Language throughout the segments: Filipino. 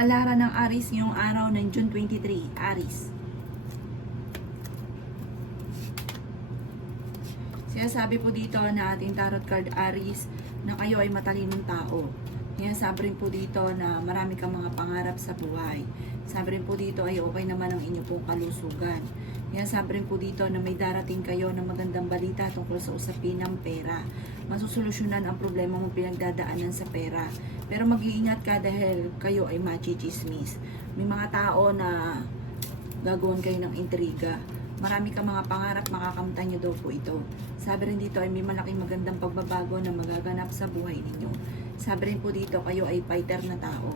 Kapalaran ng Aries ngayong araw ng June 23, Aries. Sinasabi po dito na ating tarot card Aries na kayo ay matalinong tao. Sinasabi rin po dito na marami kang mga pangarap sa buhay. Sabi rin po dito ay okay naman ang inyong pong kalusugan. Sinasabi rin po dito na may darating kayo ng magandang balita tungkol sa usapin ng pera. Masusolusyonan ang problema mong pinagdadaanan sa pera. Pero mag-iingat ka dahil kayo ay machichismis. May mga tao na gagawin kayo ng intriga. Marami kang mga pangarap, makakamtan nyo daw po ito. Sabi rin dito ay may malaking magandang pagbabago na magaganap sa buhay ninyo. Sabi rin po dito kayo ay fighter na tao.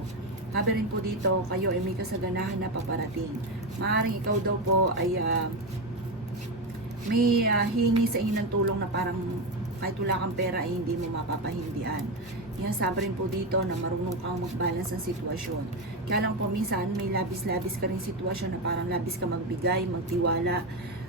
Sabi rin po dito kayo ay may kasaganahan na paparating. Maaaring ikaw daw po ay may hihingi sa inyo ng tulong na parang kahit wala kang pera ay hindi mo mapapahindian. Yan, sabi rin po dito na marunong kang mag-balance ng sitwasyon. Kaya lang po minsan may labis-labis ka rin sitwasyon na parang labis ka magbigay, magtiwala.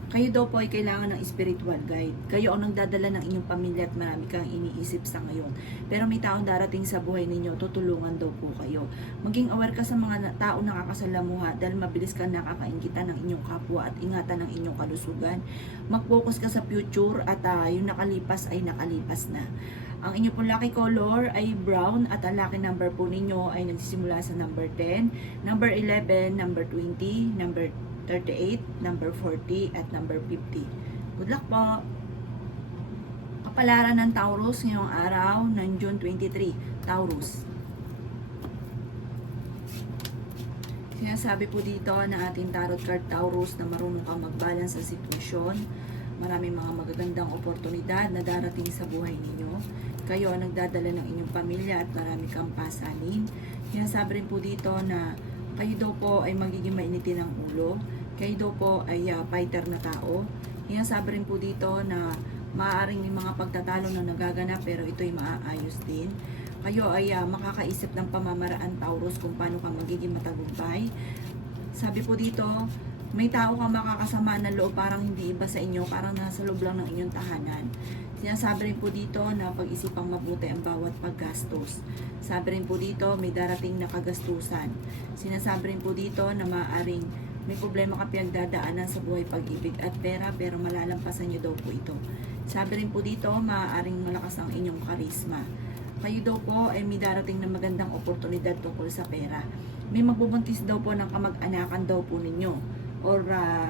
Kayo daw po ay kailangan ng spiritual guide. Kayo ang nagdadala ng inyong pamilya at marami kang iniisip sa ngayon. Pero may taong darating sa buhay ninyo, tutulungan daw po kayo. Maging aware ka sa mga taong nakakasalamuha dahil mabilis ka nakakainggitan ng inyong kapwa at ingatan ng inyong kalusugan. Mag-focus ka sa future at yung nakalipas ay nakalipas na. Ang inyong pong lucky color ay brown at ang lucky number po ninyo ay nagsisimula sa number 10, number 11, number 20, number 38, number 40, at number 50. Good luck po! Kapalaran ng Taurus ngayong araw ng June 23. Taurus. Sinasabi po dito na ating tarot card Taurus na marunong kang mag-balance sa sitwasyon. Maraming mga magagandang oportunidad na darating sa buhay ninyo. Kayo ang nagdadala ng inyong pamilya at marami kang pasanin. Sinasabi rin po dito na kayo daw po ay magiging mainitin ng ulo. Kayo daw po ay fighter na tao. Sinasabi rin po dito na maaaring may mga pagtatalo na nagaganap pero ito'y maaayos din. Kayo ay makakaisip ng pamamaraan Taurus kung paano ka magiging matagumpay. Sabi po dito, may tao kang makakasama ng loob parang hindi iba sa inyo, parang nasa loob lang ng inyong tahanan. Sinasabi rin po dito na pag-isipang mabuti ang bawat paggastos. Sabi rin po dito may darating na kagastusan. Sinasabi rin po dito na maaaring may problema ka pinagdadaanan sa buhay, pag-ibig at pera pero malalampasan nyo daw po ito. Sabi rin po dito maaaring malakas ang inyong karisma. Kayo daw po ay may darating na magandang oportunidad tungkol sa pera. May magbubuntis daw po ng kamag-anakan daw po ninyo or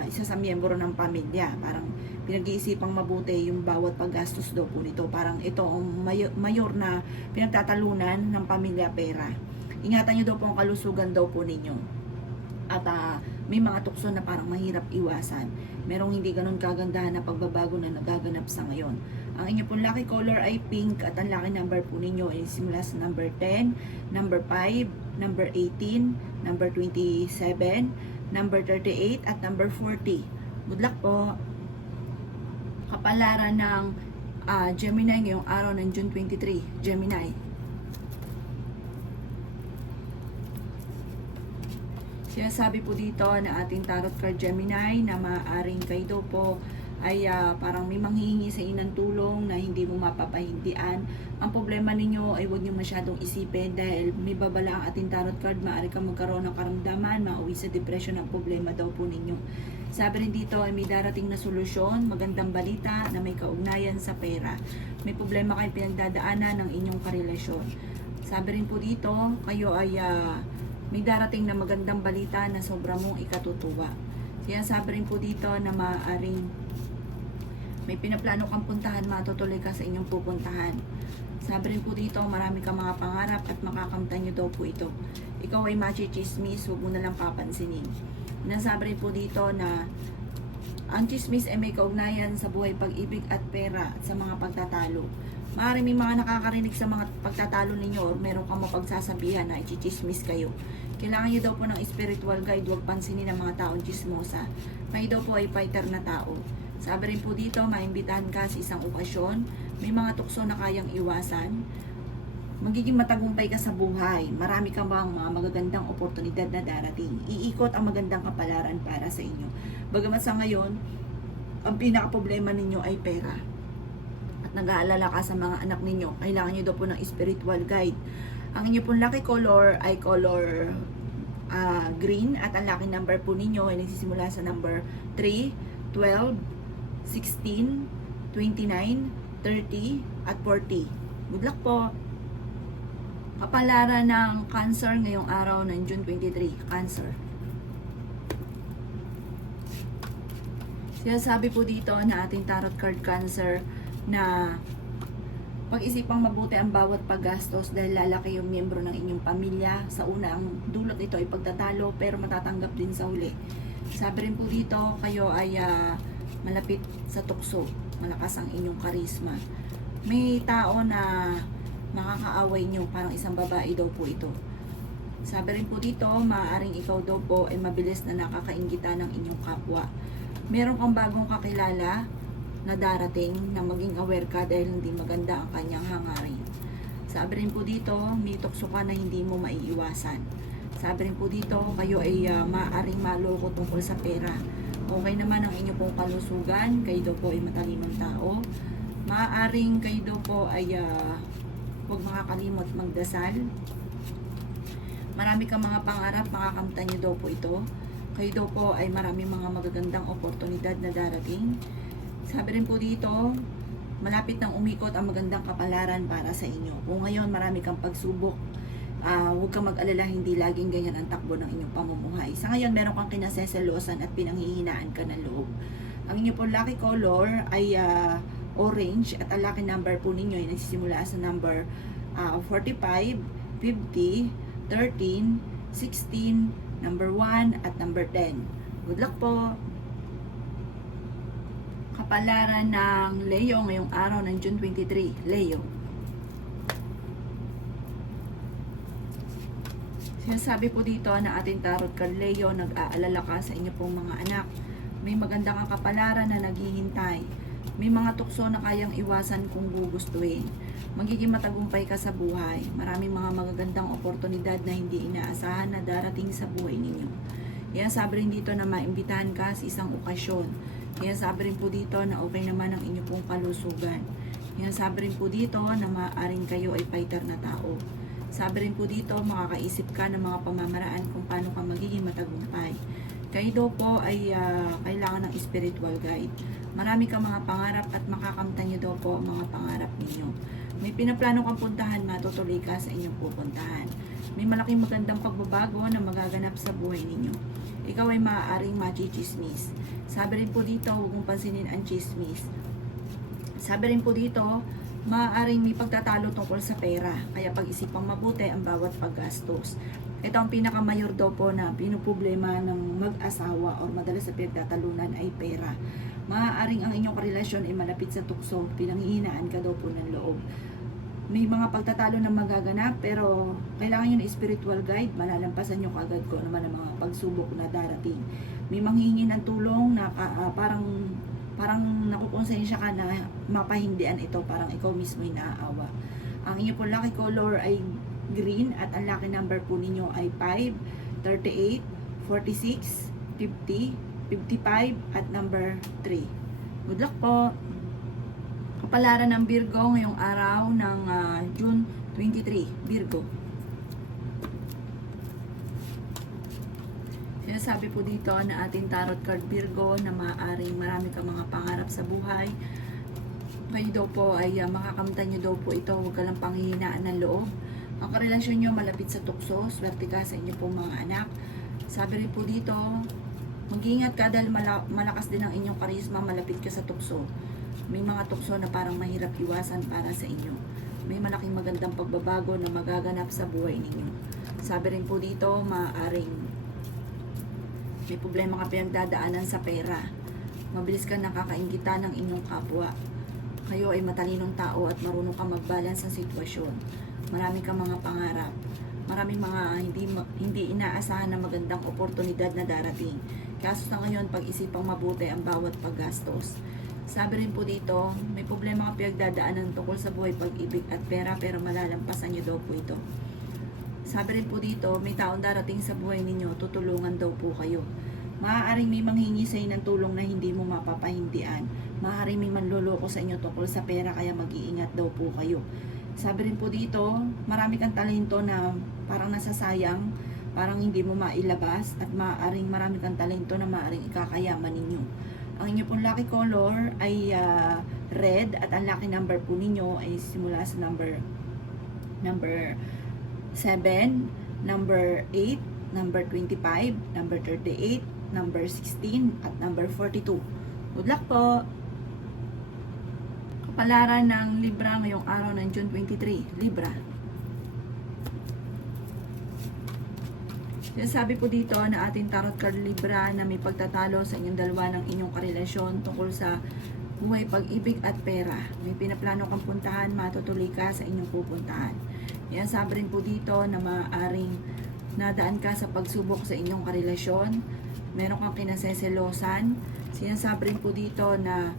isa sa miyembro ng pamilya. Parang pinag-iisipang mabuti yung bawat paggastos daw po nito. Parang ito ang mayor na pinagtatalunan ng pamilya pera. Ingatan nyo daw po ang kalusugan daw po ninyo. At may mga tukso na parang mahirap iwasan. Merong hindi ganun kagandahan na pagbabago na nagaganap sa ngayon. Ang inyo pong lucky color ay pink at ang lucky number po ninyo ay simula sa number 10, number 5, number 18, number 27, number 38 at number 40. Good luck po! Kapalaran ng Gemini ngayong araw ng June 23. Gemini. Sinasabi po dito na ating tarot card Gemini na maaaring kayo daw po ay parang may manghihingi sa inang tulong na hindi mo mapapahindian. Ang problema ninyo ay huwag nyo masyadong isipin dahil may babala ang ating tarot card. Maaari kang magkaroon ng karamdaman, mauwi sa depression ang problema daw po ninyo. Sabi rin dito ay may darating na solusyon, magandang balita na may kaugnayan sa pera. May problema kayo pinagdadaanan ng inyong karelasyon. Sabi rin po dito, kayo ay may darating na magandang balita na sobra mong ikatutuwa. Sinasabi rin po dito na maaaring may pinaplano kang puntahan, matutuloy ka sa inyong pupuntahan. Sabi rin po dito, marami kang mga pangarap at makakamtan nyo daw po ito. Ikaw ay machichismis, huwag mo na lang papansinin. Sinasabi rin po dito na ang chismis ay may kaugnayan sa buhay, pag-ibig at pera at sa mga pagtatalo. Maaaring may mga nakakarinig sa mga pagtatalo ninyo or meron kang mapagsasabihan na i-chismis kayo. Kailangan nyo daw po ng spiritual guide, huwag pansinin ng mga taong chismosa. May daw po ay fighter na tao. Sabi rin po dito, maimbitahan ka sa isang okasyon, may mga tukso na kayang iwasan. Magiging matagumpay ka sa buhay. Marami kang bang mga magagandang oportunidad na darating. Iikot ang magandang kapalaran para sa inyo. Bagamat sa ngayon, ang pinaka-problema ninyo ay pera. Nag-aalala ka sa mga anak ninyo, kailangan nyo daw po ng spiritual guide. Ang inyo pong lucky color ay color green, at ang lucky number po ninyo ay nagsisimula sa number 3, 12, 16, 29, 30, at 40. Good luck po! Kapalaran ng Cancer ngayong araw ng June 23. Cancer. Sinasabi po dito na ating tarot card Cancer na pag-isipang mabuti ang bawat paggastos dahil lalaki yung miyembro ng inyong pamilya. Sa una, ang dulot ito ay pagtatalo pero matatanggap din sa huli. Sabi rin po dito, kayo ay malapit sa tukso. Malakas ang inyong karisma. May tao na makakaaway nyo, parang isang babae daw po ito. Sabi rin po dito, maaaring ikaw daw po ay mabilis na nakakainggitan ng inyong kapwa. Meron kang bagong kakilala na darating na maging aware ka dahil hindi maganda ang kanyang hangarin. Sabi rin po dito, may tukso ka na hindi mo maiiwasan. Sabi rin po dito, kayo ay maaaring maloko tungkol sa pera. Okay naman ang inyong pong kalusugan, kayo daw po ay matalinong tao. Maaaring kayo daw po ay huwag makakalimot magdasal. Marami kang mga pangarap, makakamtan nyo daw po ito. Kayo daw po ay maraming mga magagandang oportunidad na darating. Sabi rin po dito, malapit nang umikot ang magandang kapalaran para sa inyo. Kung ngayon marami kang pagsubok, huwag kang mag-alala, hindi laging ganyan ang takbo ng inyong pamumuhay. Sa ngayon, meron kang kinaseselosan at pinanghihinaan ka ng loob. Ang inyong po lucky color ay orange at ang lucky number po ninyo ay nagsisimula sa number 45, 50, 13, 16, number 1 at number 10. Good luck po! Kapalaran ng Leo ngayong araw ng June 23. Leo. Sinasabi po dito na ating tarot card Leo, nag-aalala ka sa inyo pong mga anak. May maganda kang kapalaran na naghihintay. May mga tukso na kayang iwasan kung gugustuhin. Magiging matagumpay ka sa buhay. Maraming mga magagandang oportunidad na hindi inaasahan na darating sa buhay ninyo. Yan, sabi rin dito na maimbitahan ka sa isang okasyon. Yan, sabi rin po dito na okay naman ang inyong pong kalusugan. Yan, sabi rin po dito na maaaring kayo ay fighter na tao. Sabi rin po dito, makakaisip ka ng mga pamamaraan kung paano ka magiging matagumpay. Kayo daw po ay kailangan ng spiritual guide. Marami kang mga pangarap at makakamtan nyo daw po ang mga pangarap ninyo. May pinaplano kang puntahan, matutuloy ka sa inyong pupuntahan. May malaking magandang pagbabago na magaganap sa buhay ninyo. Ikaw ay maaaring machichismis. Sabi rin po dito, huwag mong pansinin ang chismis. Sabi rin po dito, maaaring may pagtatalo tungkol sa pera. Kaya pag-isipang mabuti ang bawat paggastos. Ito ang pinakamayor daw po na pinuproblema ng mag-asawa o madalas na pinagtatalunan ay pera. Maaaring ang inyong karelasyon ay malapit sa tukso, pinanghihinaan ka daw po ng loob. May mga pagtatalo na magaganap pero kailangan nyo ng spiritual guide, malalampasan nyo kaagad ko naman ang mga pagsubok na darating. May manghihingi ng tulong na parang nakukonsensya ka na mapahindian ito, parang ikaw mismo ay naaawa. Ang inyong po lucky color ay green at ang lucky number po ninyo ay 5, 38, 46, 50, 55 at number 3. Good luck po! Kapalaran ng Virgo ngayong araw ng June 23. Virgo. Sinasabi po dito na ating tarot card Virgo na maaaring marami kang mga pangarap sa buhay. Kayo daw po ay makakamtan nyo daw po ito. Huwag ka lang panghihinaan ng loob. Ang karelasyon nyo malapit sa tukso. Swerte ka sa inyo pong mga anak. Sabi rin po dito, mag-iingat ka dahil malakas din ang inyong karisma, malapit ka sa tukso. May mga tukso na parang mahirap iwasan para sa inyo. May malaking magandang pagbabago na magaganap sa buhay ninyo. Sabi rin po dito, maaaring may problema ka pinagdadaanan sa pera. Mabilis ka nakakainggitan ng inyong kapwa. Kayo ay matalinong tao at marunong ka mag-balance sa sitwasyon. Marami kang mga pangarap. Maraming mga hindi inaasahan na magandang oportunidad na darating. Kaso sa ngayon, pag-isipang mabuti ang bawat paggastos. Sabi rin po dito, may problema ka pinagdadaanan tungkol sa buhay, pag-ibig at pera, pero malalampasan nyo daw po ito. Sabi rin po dito, may taong darating sa buhay ninyo, tutulungan daw po kayo. Maaaring may manghingi sa inyo ng tulong na hindi mo mapapahindian. Maaaring may manloloko sa inyo tungkol sa pera, kaya mag-iingat daw po kayo. Sabi rin po dito, marami kang talento na parang nasasayang. parang hindi mo mailabas at maaaring marami kang talento na maaaring ikakayaman ninyo. Ang inyo pong lucky color ay red at ang lucky number po ninyo ay simula sa number 7, number 8, number 25, number 38, number 16, at number 42. Good luck po! Kapalaran ng Libra ngayong araw ng June 23. Libra. Sabi po dito na ating tarot card Libra na may pagtatalo sa inyong dalawa ng inyong karelasyon tungkol sa buhay, pag-ibig at pera. May pinaplano kang puntahan, matutuloy ka sa inyong pupuntahan. Yan, sabi rin po dito na maaaring nadaan ka sa pagsubok sa inyong karelasyon. Meron kang kinaseselosan. Sinasabi rin po dito na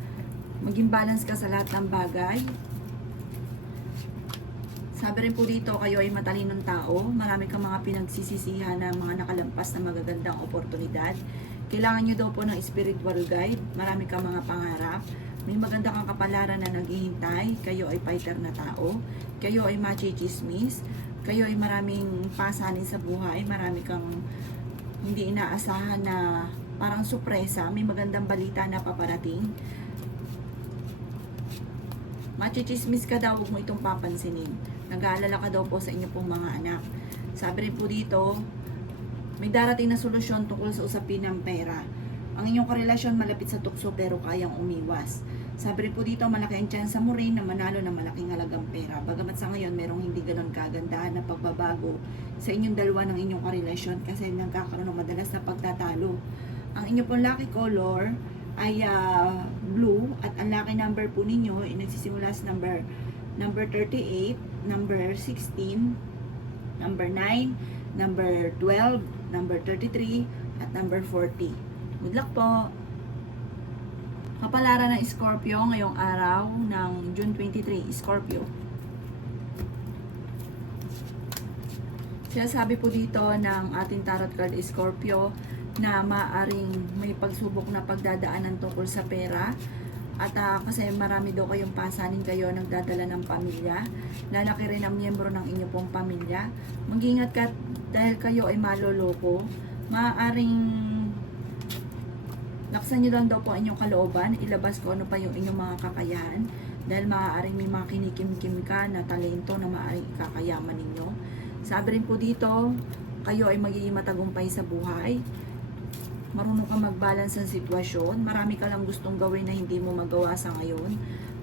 maging balance ka sa lahat ng bagay. Sabi rin po dito, kayo ay matalinong tao. Marami kang mga pinagsisisihan na mga nakalampas na magagandang oportunidad. Kailangan nyo daw po ng spiritual guide. Marami kang mga pangarap. May maganda kang kapalaran na naghihintay. Kayo ay fighter na tao. Kayo ay machichismis. Kayo ay maraming pasanin sa buhay. Marami kang hindi inaasahan na parang sorpresa. May magandang balita na paparating. Machichismis ka daw, huwag mo itong papansinin. Nag-aalala ka daw po sa inyo pong mga anak. Sabi rin po dito, may darating na solusyon tungkol sa usapin ng pera. Ang inyong karelasyon malapit sa tukso pero kayang umiwas. Sabi rin po dito, malaki ang tsansa mo rin na manalo ng malaking halagang pera. Bagamat sa ngayon, merong hindi ganon kagandahan na pagbabago sa inyong dalawa ng inyong karelasyon kasi nagkakaroon ng madalas na pagtatalo. Ang inyong pong lucky color ay blue at ang lucky number po ninyo ay nagsisimula sa number 38, number 16, number 9, number 12, number 33, at number 40. Good luck po! Kapalaran ng Scorpio ngayong araw ng June 23, Scorpio. Sinasabi po dito ng ating tarot card Scorpio na maaring may pagsubok na pagdadaanan tungkol sa pera. At kasi marami daw kayong pasanin, kayo nagdadala ng pamilya. Lalaki rin ang miyembro ng inyo pong pamilya. Mag-ingat ka dahil kayo ay maloloko. Maaaring laksan nyo lang daw po ang inyong kalooban. Ilabas ko ano pa yung inyong mga kakayahan. Dahil maaaring may mga kinikim-kim ka na talento na maaaring ikakayaman ninyo. Sabi rin po dito, kayo ay magiging matagumpay sa buhay. Marunong ka mag-balance ng sitwasyon. Marami ka lang gustong gawin na hindi mo magawa sa ngayon.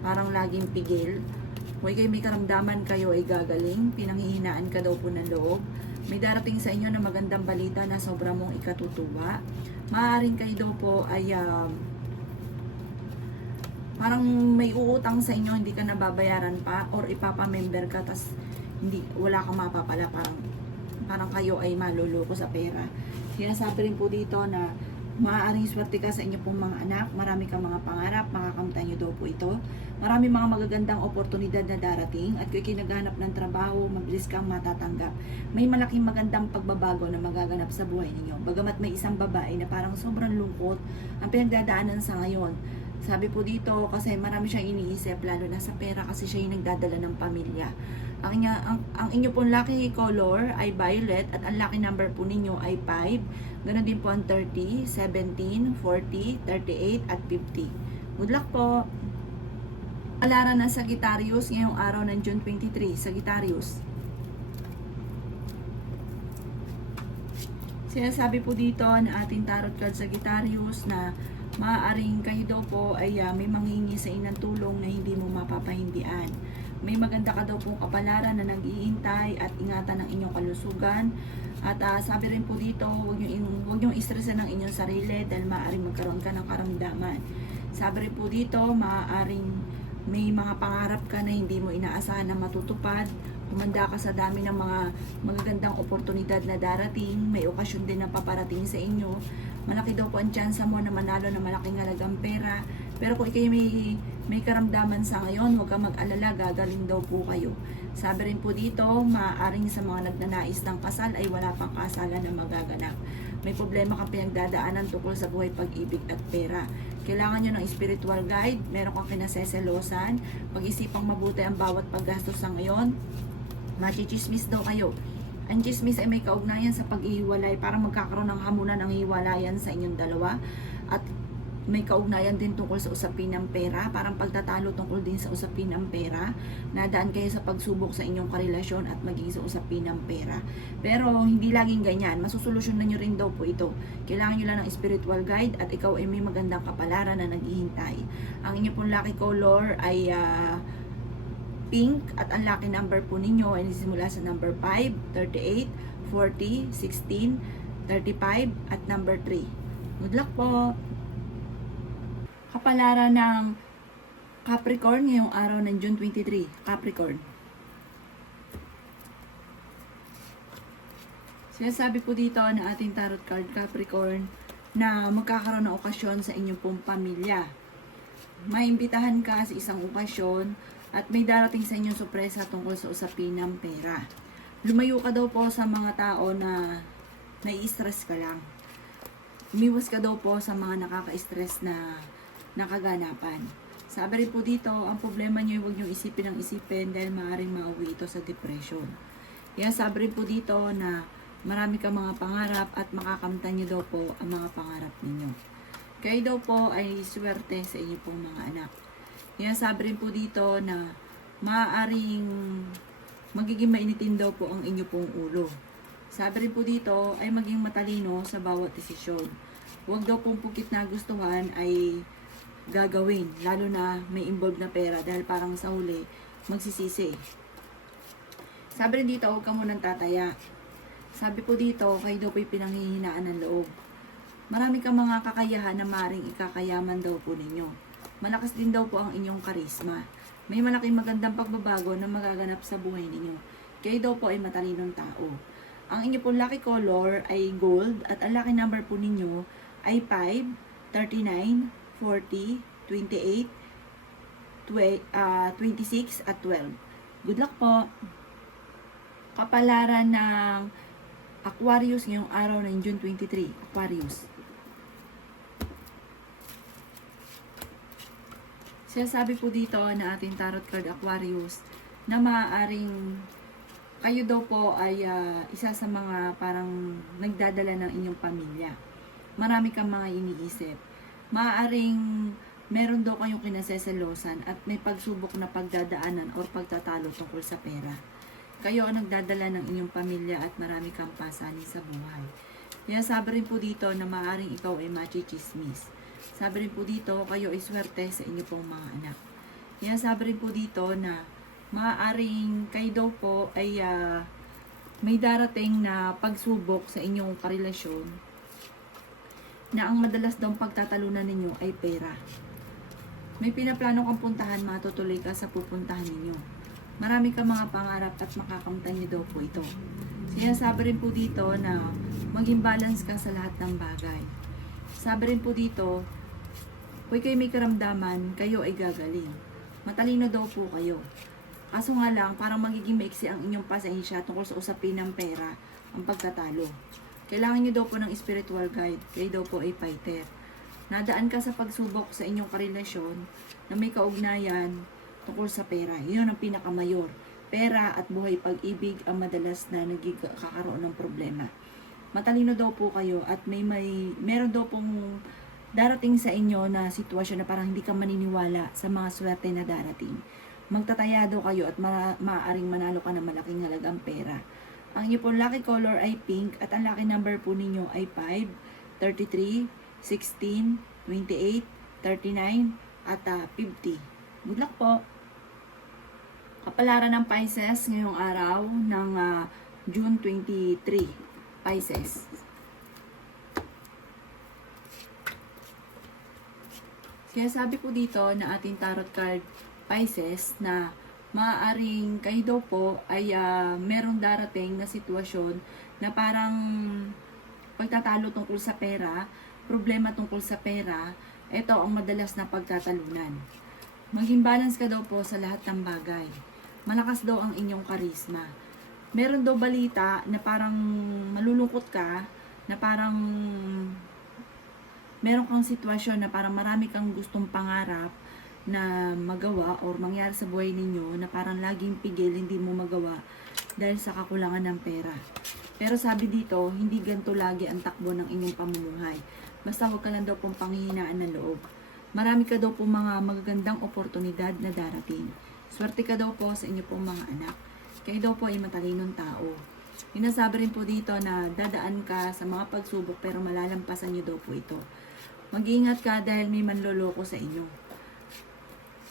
Parang laging pigil. Huwag kayo may karamdaman, kayo ay gagaling. Pinanghihinaan ka daw po ng loob. May darating sa inyo na magandang balita na sobra mong ikatutuwa. Maaaring kayo daw po ay parang may uutang sa inyo, hindi ka nababayaran pa or ipapamember ka tas wala kang mapapala, parang kayo ay maluloko sa pera. Sinasabi rin po dito na maaaring swerte ka sa inyo pong mga anak. Marami kang mga pangarap, makakamtan nyo daw po ito. Marami mga magagandang oportunidad na darating at kung kinaghanap ng trabaho, mabilis kang matatanggap. May malaking magandang pagbabago na magaganap sa buhay ninyo. Bagamat may isang babae na parang sobrang lungkot ang pinagdadaanan sa ngayon. Sabi po dito kasi marami siyang iniisip lalo na sa pera kasi siya yung nagdadala ng pamilya. Ang inyo pong lucky color ay violet at ang lucky number po ninyo ay 5. Ganon din po ang 30, 17, 40, 38 at 50. Good luck po! Kapalaran ng Sagittarius ngayong araw ng June 23, Sagittarius. Sinasabi po dito na ating tarot card Sagittarius na maaaring kayo daw po ay may manghingi sa inang tulong na hindi mo mapapahindian. May maganda ka daw pong kapalaran na nag-iintay at ingatan ng inyong kalusugan. At sabi rin po dito, huwag nyo istresan ng inyong sarili dahil maaaring magkaroon ka ng karamdaman. Sabi rin po dito, maaaring may mga pangarap ka na hindi mo inaasahan na matutupad. Humanda ka sa dami ng mga magagandang oportunidad na darating. May okasyon din na paparating sa inyo. Malaki daw po ang tsansa mo na manalo ng malaking halagang pera. Pero kung kayo may karamdaman sa ngayon, huwag kang mag-alala, gagaling daw po kayo. Sabi rin po dito, maaaring sa mga nagnanais ng kasal ay wala pang kasalan na magaganap. May problema kang pinagdadaanan tungkol sa buhay, pag-ibig at pera. Kailangan nyo ng spiritual guide, meron kang kinaseselosan, pag-isipang mabuti ang bawat paggastos sa ngayon. Machichismis daw kayo. Ang chismis ay may kaugnayan sa pag-ihiwalay, parang magkakaroon ng hamunan ng hiwalayan sa inyong dalawa, at may kaugnayan din tungkol sa usapin ng pera, parang pagtatalo tungkol din sa usapin ng pera. Nadaan kayo sa pagsubok sa inyong karelasyon at maging sa usapin ng pera. Pero hindi laging ganyan, masusolusyonan nyo rin daw po ito. Kailangan nyo lang ng spiritual guide at ikaw ay may magandang kapalaran na naghihintay. Ang inyong pong lucky color ay pink, at ang lucky number po ninyo ay simula sa number 5, 38, 40, 16, 35 at number 3. Good luck po! Kapalaran ng Capricorn ngayong araw ng June 23. Capricorn. Sinasabi po dito na ating tarot card Capricorn na magkakaroon ng okasyon sa inyong pong pamilya. Maimbitahan ka sa isang okasyon at may darating sa inyong sorpresa tungkol sa usapin ng pera. Lumayo ka daw po sa mga tao na nai-stress ka lang. Umiwas ka daw po sa mga nakaka-stress na nakaganapan. Sabi rin po dito, ang problema nyo ay huwag nyo isipin ang isipin dahil maaaring mauwi ito sa depression. Kaya sabi rin po dito na marami kang mga pangarap at makakamtan nyo daw po ang mga pangarap ninyo. Kayo daw po ay swerte sa inyo pong mga anak. Kaya sabi rin po dito na maaaring magiging mainitin daw po ang inyo pong ulo. Sabi rin po dito ay maging matalino sa bawat desisyon. Huwag daw pong pukit na gustuhan ay gagawin, lalo na may involved na pera dahil parang sa huli magsisisi. Sabi rin dito, huwag ka munang tataya. Sabi po dito, kayo daw po'y pinanghihinaan ng loob. Marami kang mga kakayahan na maring ikakayaman daw po ninyo. Malakas din daw po ang inyong karisma. May malaking magandang pagbabago na magaganap sa buhay ninyo. Kayo daw po ay matalinong tao. Ang inyo pong lucky color ay gold at ang lucky number po ninyo ay 5, 39, 40, 28, 26 at 12. Good luck po! Kapalaran ng Aquarius ngayong araw ng June 23. Aquarius. Sinasabi po dito na ating tarot card Aquarius na maaaring kayo daw po ay isa sa mga parang nagdadala ng inyong pamilya. Marami kang mga iniisip. Maaaring meron daw kayong kinaseselosan at may pagsubok na pagdadaanan o pagtatalo tungkol sa pera. Kayo ang nagdadala ng inyong pamilya at marami kang pasanin sa buhay. Kaya sabi rin po dito na maaaring ikaw ay machichismis. Sabi rin po dito, kayo ay swerte sa inyo pong mga anak. Kaya sabi rin po dito na maaaring kayo daw po ay may darating na pagsubok sa inyong karelasyon na ang madalas daw pagtatalunan ninyo ay pera. May pinaplano kang puntahan, matutuloy ka sa pupuntahan ninyo. Marami kang mga pangarap at makakamtan niyo daw po ito. Kaya sabi rin po dito na maging balance ka sa lahat ng bagay. Sabi rin po dito, kung kayo may karamdaman, kayo ay gagaling. Matalino daw po kayo. Kaso nga lang, parang magiging maiksi ang inyong pasensya tungkol sa usapin ng pera, ang pagtatalo. Kailangan nyo daw po ng spiritual guide. Kayo daw po ay fighter. Nadaan ka sa pagsubok sa inyong karelasyon na may kaugnayan tungkol sa pera. Yun ang pinakamayor. Pera at buhay pag-ibig ang madalas na nagkakaroon ng problema. Matalino daw po kayo at meron daw pong darating sa inyo na sitwasyon na parang hindi ka maniniwala sa mga swerte na darating. Magtataya daw kayo at maaaring manalo ka ng malaking halagang pera. Ang inyo pong lucky color ay pink at ang lucky number po ninyo ay 5, 33, 16, 28, 39 at 50. Good luck po! Kapalaran ng Pisces ngayong araw ng June 23. Pisces. Kaya sabi po dito na ating tarot card Pisces na maaaring kayo daw po ay merong darating na sitwasyon na parang pagtatalo tungkol sa pera, problema tungkol sa pera, ito ang madalas na pagtatalunan. Maging balance ka daw po sa lahat ng bagay. Malakas daw ang inyong karisma. Meron daw balita na parang malulungkot ka, na parang meron kang sitwasyon na parang marami kang gustong pangarap, na magawa or mangyari sa buhay ninyo na parang laging pigil, hindi mo magawa dahil sa kakulangan ng pera. Pero sabi dito, hindi ganito lagi ang takbo ng inyong pamumuhay. Basta huwag ka lang daw pong panghihinaan ng loob. Marami ka daw po mga magagandang oportunidad na darating. Swerte ka daw po sa inyo pong mga anak. Kayo daw po ay matalinong tao. Inasabi rin po dito na dadaan ka sa mga pagsubok pero malalampasan nyo daw po ito. Mag-iingat ka dahil may manloloko sa inyo.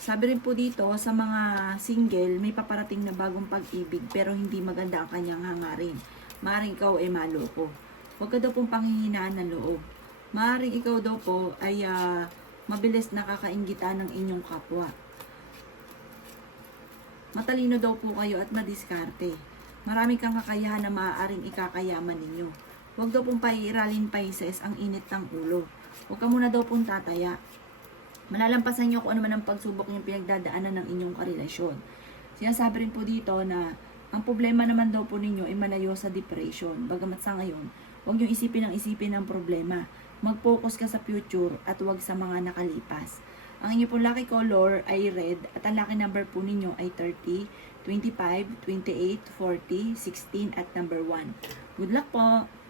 Sabi rin po dito, sa mga single, may paparating na bagong pag-ibig pero hindi maganda ang kanyang hangarin. Maaaring ikaw ay maloko. Huwag ka daw pong panghihinaan ng loob. Maaaring ikaw daw po ay mabilis nakakainggitan ng inyong kapwa. Matalino daw po kayo at madiskarte. Marami kang kakayahan na maaaring ikakayaman ninyo. Huwag daw pong paiiralin paises ang init ng ulo. Huwag ka muna daw pong tataya. Malalampasan nyo kung ano man ang pagsubok yung pinagdadaanan ng inyong karelasyon. Sinasabi rin po dito na ang problema naman daw po ninyo ay malayo sa depression. Bagamat sa ngayon, huwag nyo isipin ang problema. Mag-focus ka sa future at huwag sa mga nakalipas. Ang inyong pong lucky color ay red at ang lucky number po ninyo ay 30, 25, 28, 40, 16 at number 1. Good luck po!